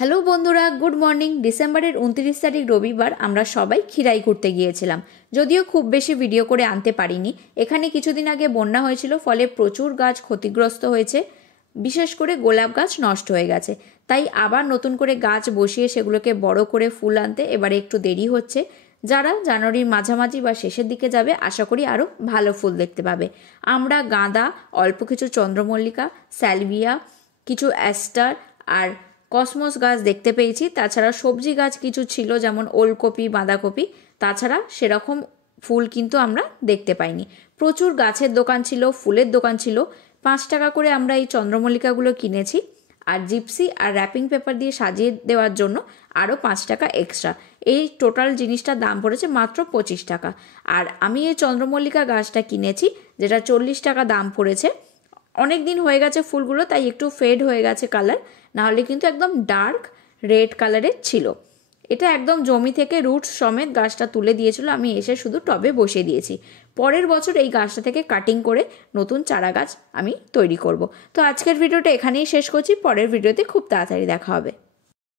Hello বন্ধুরা, good morning. ডিসেম্বরের 29 তারিখ রবিবার আমরা সবাই খিরাই ঘুরতে গিয়েছিলাম। যদিও খুব বেশি ভিডিও করে আনতে পারিনি। এখানে কিছুদিন আগে বন্যা হয়েছিল, ফলে প্রচুর গাছ ক্ষতিগ্রস্ত হয়েছে, বিশেষ করে গোলাপ গাছ নষ্ট হয়ে গেছে। তাই আবার নতুন করে গাছ বসিয়ে সেগুলোকে বড় করে ফুল আনতে এবারে একটু দেরি হচ্ছে। যারা জানুয়ারির মাঝামাঝি বা শেষের দিকে যাবে আশা করি আরও ভালো ফুল দেখতে পাবে। আমরা গাঁদা, অল্প কিছু চন্দ্রমল্লিকা, স্যালভিয়া, কিছু অ্যাস্টার আর কসমস গাছ দেখতে পেয়েছি। তাছাড়া সবজি গাছ কিছু ছিল, যেমন ওলকপি, বাঁধাকপি। তাছাড়া সেরকম ফুল কিন্তু আমরা দেখতে পাইনি। প্রচুর গাছের দোকান ছিল, ফুলের দোকান ছিল। 5 টাকা করে আমরা এই চন্দ্রমল্লিকাগুলো কিনেছি, আর জিপসি আর র্যাপিং পেপার দিয়ে সাজিয়ে দেওয়ার জন্য আরও 5 টাকা এক্সট্রা। এই টোটাল জিনিসটার দাম পড়েছে মাত্র 25 টাকা। আর আমি এই চন্দ্রমল্লিকা গাছটা কিনেছি, যেটা 40 টাকা দাম পড়েছে। অনেক দিন হয়ে গেছে ফুলগুলো, তাই একটু ফেড হয়ে গেছে কালার, নাহলে কিন্তু একদম ডার্ক রেড কালারের ছিল। এটা একদম জমি থেকে রুটস সমেত গাছটা তুলে দিয়েছিল, আমি এসে শুধু টবে বসিয়ে দিয়েছি। পরের বছর এই গাছটা থেকে কাটিং করে নতুন চারা গাছ আমি তৈরি করব। তো আজকের ভিডিওটা এখানেই শেষ করছি, পরের ভিডিওতে খুব তাড়াতাড়ি দেখা হবে।